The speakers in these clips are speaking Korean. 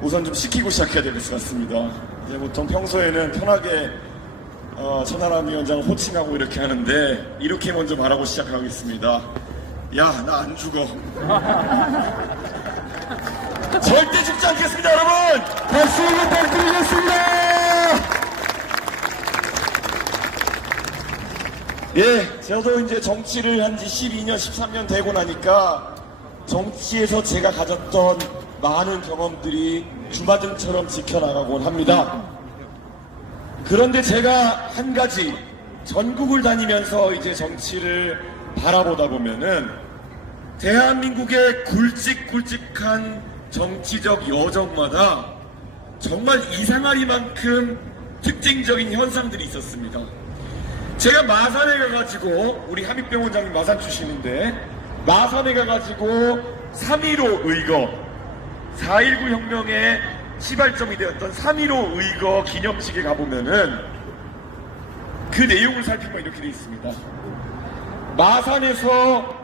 우선 좀 시키고 시작해야 될 것 같습니다. 이제 보통 평소에는 편하게 천하람 위원장을 호칭하고 이렇게 하는데 이렇게 먼저 말하고 시작하겠습니다. 야, 나 안 죽어. 절대 죽지 않겠습니다, 여러분! 박수 부탁드리겠습니다! 예, 저도 이제 정치를 한 지 12년, 13년 되고 나니까 정치에서 제가 가졌던 많은 경험들이 주마등처럼 지켜나가곤 합니다. 그런데 제가 한 가지 전국을 다니면서 이제 정치를 바라보다 보면은 대한민국의 굵직굵직한 정치적 여정마다 정말 이상하리만큼 특징적인 현상들이 있었습니다. 제가 마산에 가가지고, 우리 함익병 원장님 마산 출신인데, 마산에 가가지고 3.15 의거, 4.19 혁명의 시발점이 되었던 3.15 의거 기념식에 가보면은 그 내용을 살펴보면 이렇게 되어 있습니다. 마산에서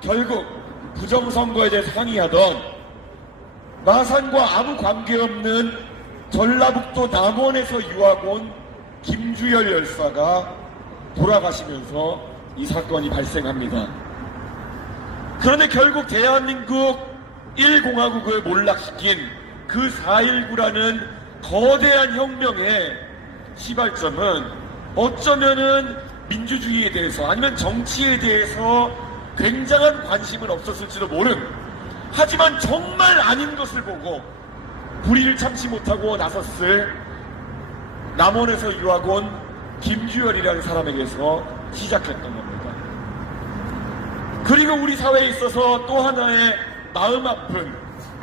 결국 부정선거에 대해서 항의하던 마산과 아무 관계없는 전라북도 남원에서 유학 온 김주열 열사가 돌아가시면서 이 사건이 발생합니다. 그런데 결국 대한민국 1공화국을 몰락시킨 그 4.19라는 거대한 혁명의 시발점은 어쩌면은 민주주의에 대해서 아니면 정치에 대해서 굉장한 관심은 없었을지도 모른, 하지만 정말 아닌 것을 보고 불의를 참지 못하고 나섰을 남원에서 유학 온 김주열이라는 사람에게서 시작했던 겁니다. 그리고 우리 사회에 있어서 또 하나의 마음 아픈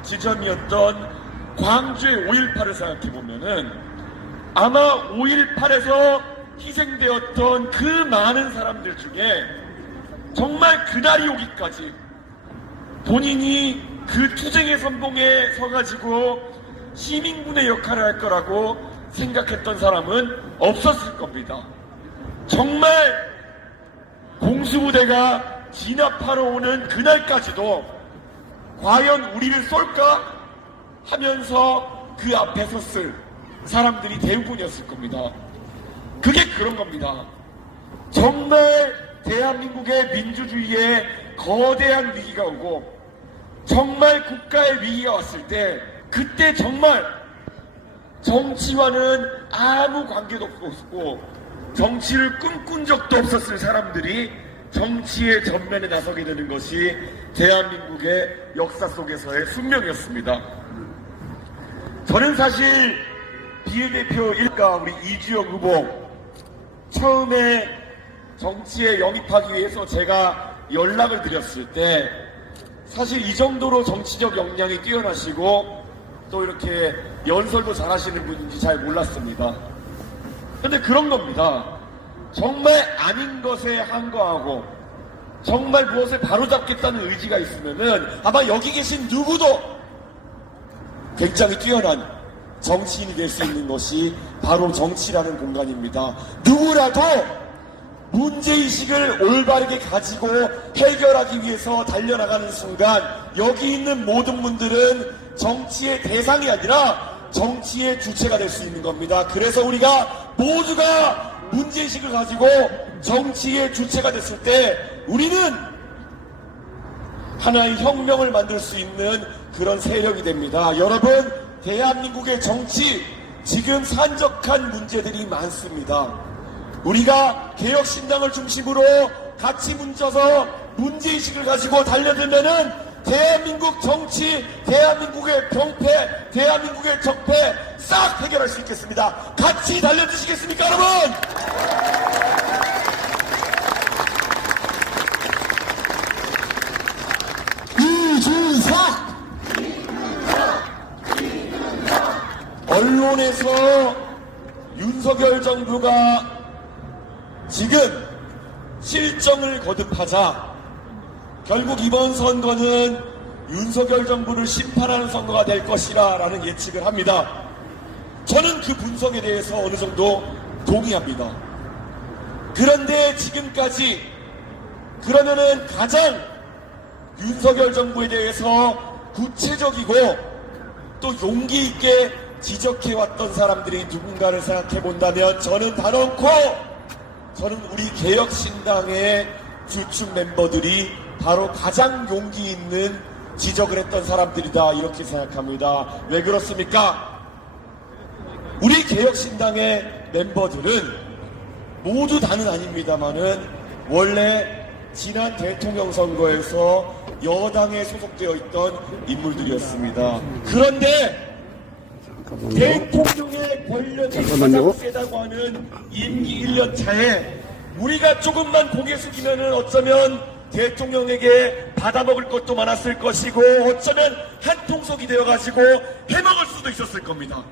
지점이었던 광주의 5.18을 생각해보면은 아마 5.18에서 희생되었던 그 많은 사람들 중에 정말 그날이 오기까지 본인이 그 투쟁의 선봉에 서가지고 시민군의 역할을 할 거라고 생각했던 사람은 없었을 겁니다. 정말 공수부대가 진압하러 오는 그날까지도 과연 우리를 쏠까 하면서 그 앞에 섰을 사람들이 대부분이었을 겁니다. 그게 그런 겁니다. 정말 대한민국의 민주주의에 거대한 위기가 오고 정말 국가의 위기가 왔을 때 그때 정말 정치와는 아무 관계도 없고 정치를 꿈꾼 적도 없었을 사람들이 정치의 전면에 나서게 되는 것이 대한민국의 역사 속에서의 숙명이었습니다. 저는 사실 비례대표 일가 우리 이주영 후보 처음에 정치에 영입하기 위해서 제가 연락을 드렸을 때 사실 이 정도로 정치적 역량이 뛰어나시고 또 이렇게 연설도 잘하시는 분인지 잘 몰랐습니다. 근데 그런 겁니다. 정말 아닌 것에 항거하고 정말 무엇을 바로잡겠다는 의지가 있으면은 아마 여기 계신 누구도 굉장히 뛰어난 정치인이 될 수 있는 것이 바로 정치라는 공간입니다. 누구라도 문제의식을 올바르게 가지고 해결하기 위해서 달려나가는 순간 여기 있는 모든 분들은 정치의 대상이 아니라 정치의 주체가 될 수 있는 겁니다. 그래서 우리가 모두가 문제의식을 가지고 정치의 주체가 됐을 때 우리는 하나의 혁명을 만들 수 있는 그런 세력이 됩니다. 여러분, 대한민국의 정치 지금 산적한 문제들이 많습니다. 우리가 개혁신당을 중심으로 같이 뭉쳐서 문제의식을 가지고 달려들면은 대한민국 정치, 대한민국의 병폐, 대한민국의 적폐 싹 해결할 수 있겠습니다. 같이 달려주시겠습니까, 여러분? 이준석! 언론에서 윤석열 정부가 지금 실정을 거듭하자 결국 이번 선거는 윤석열 정부를 심판하는 선거가 될 것이라는 예측을 합니다. 저는 그 분석에 대해서 어느 정도 동의합니다. 그런데 지금까지 그러면은 가장 윤석열 정부에 대해서 구체적이고 또 용기 있게 지적해왔던 사람들이 누군가를 생각해 본다면 저는 단언코 저는 우리 개혁신당의 주축 멤버들이 바로 가장 용기 있는 지적을 했던 사람들이다 이렇게 생각합니다. 왜 그렇습니까? 우리 개혁신당의 멤버들은 모두 다는 아닙니다만은 원래 지난 대통령 선거에서 여당에 소속되어 있던 인물들이었습니다. 그런데 대통령의 권력이 가장 세다고 하는 임기 1년 차에 우리가 조금만 고개 숙이면은 어쩌면 대통령에게 받아먹을 것도 많았을 것이고 어쩌면 한통속이 되어가지고 해먹을 수도 있었을 겁니다.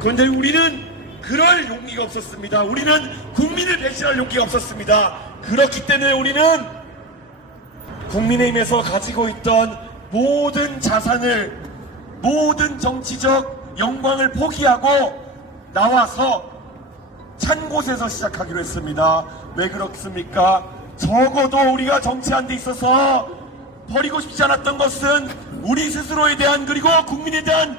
그런데 우리는 그럴 용기가 없었습니다. 우리는 국민을 배신할 용기가 없었습니다. 그렇기 때문에 우리는 국민의힘에서 가지고 있던 모든 자산을 모든 정치적 영광을 포기하고 나와서 찬 곳에서 시작하기로 했습니다. 왜 그렇습니까? 적어도 우리가 정치하는 데 있어서 버리고 싶지 않았던 것은 우리 스스로에 대한 그리고 국민에 대한